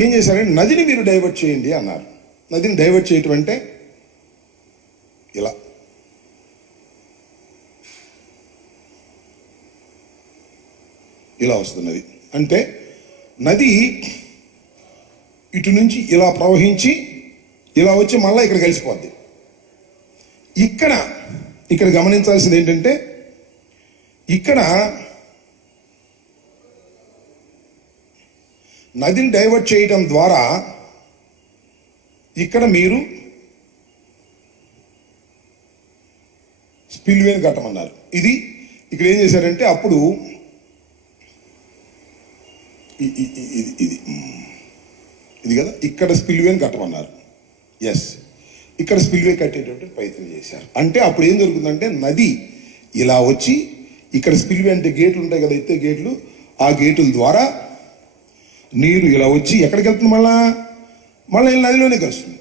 ఏం చేశారంటే నదిని మీరు డైవర్ట్ చేయండి అన్నారు. నదిని డైవర్ట్ చేయటం అంటే ఇలా ఇలా వస్తుంది నది. అంటే నది ఇటు నుంచి ఇలా ప్రవహించి ఇలా వచ్చి మళ్ళీ ఇక్కడ కలిసిపోద్ది. ఇక్కడ గమనించాల్సింది ఏంటంటే ఇక్కడ నదిని డైవర్ట్ చేయడం ద్వారా ఇక్కడ మీరు స్పిల్వేని కట్టమన్నారు. ఇది ఇక్కడ ఏం చేశారంటే అప్పుడు ఇది కదా ఇక్కడ స్పిల్వేని కట్టమన్నారు. ఎస్, ఇక్కడ స్పిల్వే కట్టేటువంటి ప్రయత్నం చేశారు. అంటే అప్పుడు ఏం జరుగుతుందంటే నది ఇలా వచ్చి ఇక్కడ స్పిల్వే అంటే గేట్లు ఉంటాయి కదా, ఎత్తే గేట్లు, ఆ గేట్ల ద్వారా నీరు ఇలా వచ్చి ఎక్కడికి వెళ్తుంది, మళ్ళీ నదిలోనే కలుస్తుంది.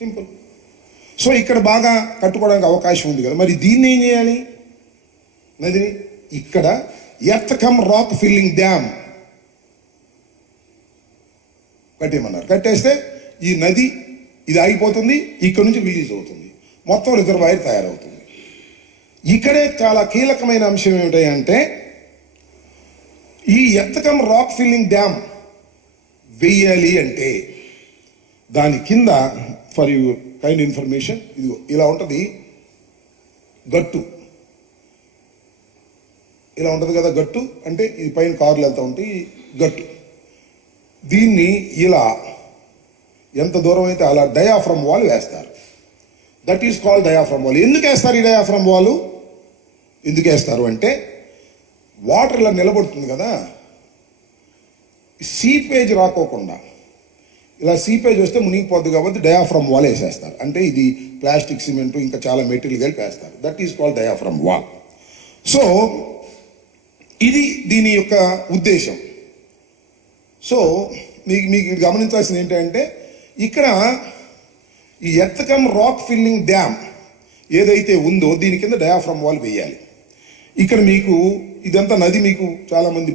సింపుల్. సో ఇక్కడ బాగా కట్టుకోవడానికి అవకాశం ఉంది కదా, మరి దీన్ని ఏం చేయాలి? నదిని ఇక్కడ earth cum rock filling dam కట్టేయమన్నారు. కట్టేస్తే ఈ నది ఇది ఆగిపోతుంది, ఇక్కడ నుంచి రిలీజ్ అవుతుంది, మొత్తం రిజర్వాయర్ తయారవుతుంది. ఇక్కడే చాలా కీలకమైన అంశం ఏమిటంటే ఈ earth cum rock filling dam వెయ్యాలి అంటే దాని కింద, ఫర్ యువర్ కైండ్ ఇన్ఫర్మేషన్, ఇదిగో ఇలా ఉంటుంది గట్టు, ఇలా ఉంటుంది కదా గట్టు. అంటే ఇది పైన కార్లు వెళ్తూ ఉంటాయి, గట్టు. దీన్ని ఇలా ఎంత దూరం అయితే అలా డయాఫ్రమ్ వాల్ వేస్తారు. That is called diaphragm wall. ఎందుకు వేస్తారు ఈ డయాఫ్రమ్ వాల్? ఎందుకు వేస్తారు అంటే వాటర్ ఇలా నిలబడుతుంది కదా, సీపేజ్ రాకోకుండా, ఇలా సీపేజ్ వస్తే మునిగిపోద్ది కాబట్టి డయాఫ్రమ్ వాల్ వేసేస్తారు. అంటే ఇది ప్లాస్టిక్, సిమెంట్, ఇంకా చాలా మెటీరియల్ కలిపి వేస్తారు. That is called diaphragm wall. So ఇది దీని యొక్క ఉద్దేశం. సో మీకు గమనించాల్సింది ఏంటంటే ఇక్కడ ఈ earth cum rock filling dam ఏదైతే ఉందో దీని కింద డయాఫ్రమ్ వాల్ వేయాలి. ఇక్కడ మీకు ఇదంతా నది మీకు చాలా మంది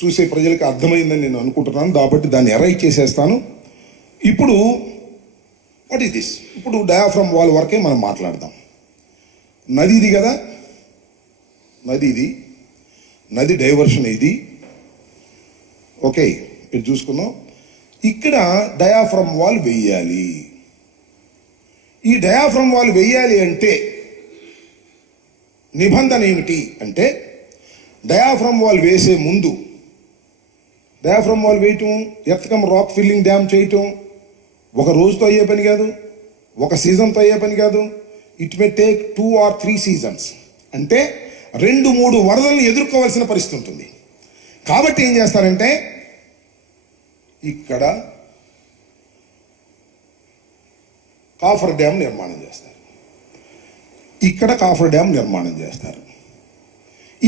చూసే ప్రజలకు అర్థమైందని నేను అనుకుంటున్నాను, కాబట్టి దాన్ని ఎరైజ్ చేసేస్తాను. ఇప్పుడు వాట్ ఈస్ దిస్? ఇప్పుడు డయాఫ్రమ్ వాల్ వరకే మనం మాట్లాడదాం. నది ఇది కదా, నది ఇది, నది డైవర్షన్ ఇది. ఓకే, ఇది చూసుకుందాం. ఇక్కడ డయాఫ్రమ్ వాల్ వేయాలి. ఈ డయాఫ్రమ్ వాల్ వేయాలి అంటే నిబంధన ఏమిటి అంటే డయాఫ్రమ్ వాల్ వేసే ముందు, డయాఫ్రమ్ వాల్ వేయటం, earth cum rock filling dam చేయటం ఒక రోజుతో అయ్యే పని కాదు, ఒక సీజన్తో అయ్యే పని కాదు. It may take 2 or 3 seasons. అంటే 2-3 వరదలను ఎదుర్కోవాల్సిన పరిస్థితి ఉంటుంది. కాబట్టి ఏం చేస్తారంటే ఇక్కడ కాఫర్ డ్యామ్ నిర్మాణం చేస్తారు. ఇక్కడ కాఫర్ డ్యామ్ నిర్మాణం చేస్తారు.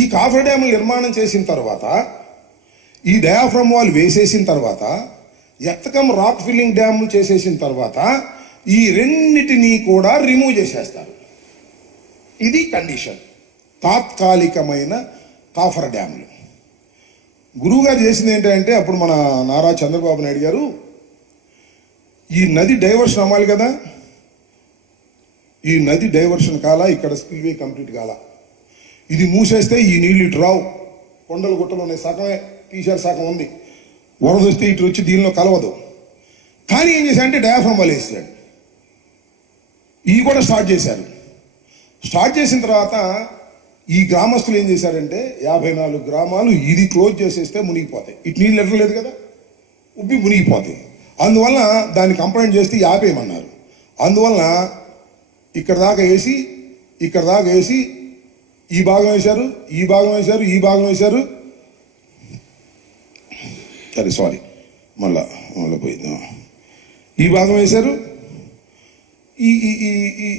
ఈ కాఫర్ డ్యామ్ నిర్మాణం చేసిన తర్వాత, ఈ డయాఫ్రమ్ వాల్ వేసేసిన తర్వాత, earth cum rock filling dam చేసేసిన తర్వాత ఈ రెండిటిని కూడా రిమూవ్ చేసేస్తారు. ఇది కండిషన్. తాత్కాలికమైన కాఫర్ డ్యాములు. గురువుగారు చేసింది ఏంటంటే అప్పుడు మన నారా చంద్రబాబు నాయుడు గారు ఈ నది డైవర్షన్ అవ్వాలి కదా, ఈ నది డైవర్షన్ కాల, ఇక్కడ స్పిల్వే కంప్లీట్ కాల, ఇది మూసేస్తే ఈ నీళ్ళు ఇటు రావు, కొండలు గుట్టలు ఉన్నాయి, సగమే తీసారు, సగం ఉంది, వరద వస్తే ఇటు వచ్చి దీనిలో కలవదు. కానీ ఏం చేశారంటే డయాఫ్రమ్ వాల్ వేసాడు. ఇవి కూడా స్టార్ట్ చేశారు. స్టార్ట్ చేసిన తర్వాత ఈ గ్రామస్తులు ఏం చేశారంటే 54 గ్రామాలు ఇది క్లోజ్ చేసేస్తే మునిగిపోతాయి. ఇటు నీళ్ళు ఎట్టలేదు కదా, ఉబ్బి మునిగిపోతాయి. అందువల్ల దాన్ని కంప్లైంట్ చేస్తే ఆపేయమన్నారు. అందువల్ల ఇక్కడ దాకా వేసి, ఇక్కడ దాకా వేసి, ఈ భాగం వేశారు, ఈ భాగం వేశారు, ఈ భాగం వేశారు. సరే, సారీ, మళ్ళా పోయింది. ఈ భాగం వేశారు, ఈ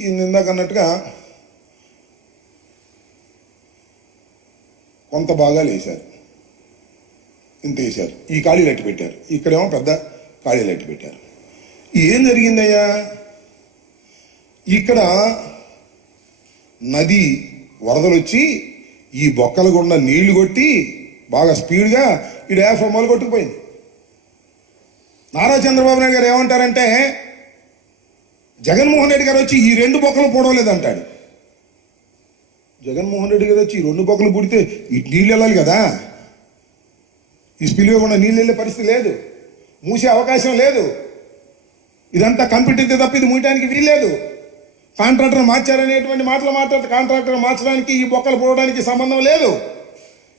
ఇందాక అన్నట్టుగా కొంత భాగాలు వేశారు, ఇంత వేశారు. ఈ ఖాళీలు అట్టి పెట్టారు, ఇక్కడేమో పెద్ద ఖాళీలు అట్టి పెట్టారు. ఏం జరిగిందయ్యా? ఇక్కడ నది వరదలు వచ్చి ఈ బొక్కల గుండా నీళ్లు కొట్టి బాగా స్పీడ్గా ఈ డయాఫ్రమ్ వాల్ కొట్టుకుపోయింది. నారా చంద్రబాబు నాయుడు గారు ఏమంటారంటే జగన్మోహన్ రెడ్డి గారు వచ్చి ఈ 2 బొక్కలు పూడవలేదంటాడు. జగన్మోహన్ రెడ్డి గారు వచ్చి ఈ 2 బొక్కలు పూడితే ఇటు నీళ్ళు వెళ్ళాలి కదా, ఈ స్పిల్వే కూడా నీళ్ళు వెళ్ళే పరిస్థితి లేదు, మూసే అవకాశం లేదు. ఇదంతా కంప్యూటర్ తప్ప ఇది మూయటానికి వీల్లేదు. కాంట్రాక్టర్ మార్చారనేటువంటి మాటలు మాట్లాడితే కాంట్రాక్టర్ మార్చడానికి ఈ బొక్కలు పోవడానికి సంబంధం లేదు.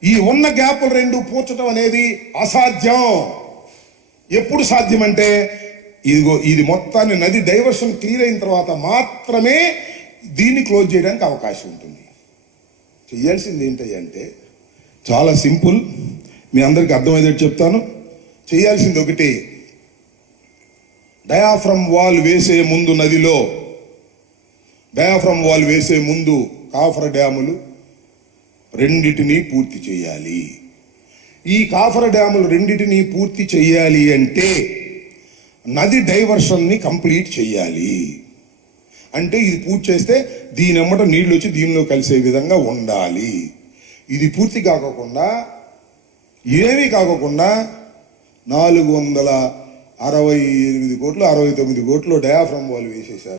ఈ ఉన్న గ్యాపులు 2 పూడ్చడం అనేది అసాధ్యం. ఎప్పుడు సాధ్యమంటే ఇదిగో ఇది మొత్తాన్ని నది డైవర్షన్ క్లియర్ అయిన తర్వాత మాత్రమే దీన్ని క్లోజ్ చేయడానికి అవకాశం ఉంటుంది. చేయాల్సింది ఏంటంటే చాలా సింపుల్, మీ అందరికి అర్థమయ్యేది చెప్తాను. చేయాల్సింది ఒకటి, డయాఫ్రమ్ వాల్ వేసే ముందు నదిలో డయాఫ్రమ్ వాల్ వేసే ముందు కాఫర్ డ్యాములు 2 పూర్తి చేయాలి. ఈ కాఫర్ డ్యాములు 2 పూర్తి చేయాలి అంటే నది డైవర్షన్ని కంప్లీట్ చేయాలి. అంటే ఇది పూర్తి చేస్తే దీని ఎమ్మట నీళ్ళు వచ్చి దీనిలో కలిసే విధంగా ఉండాలి. ఇది పూర్తి కాకుండా ఏమీ కాకుండా 468 కోట్లు 69 కోట్లు డయాఫ్రమ్ వాల్ వేసేశారు.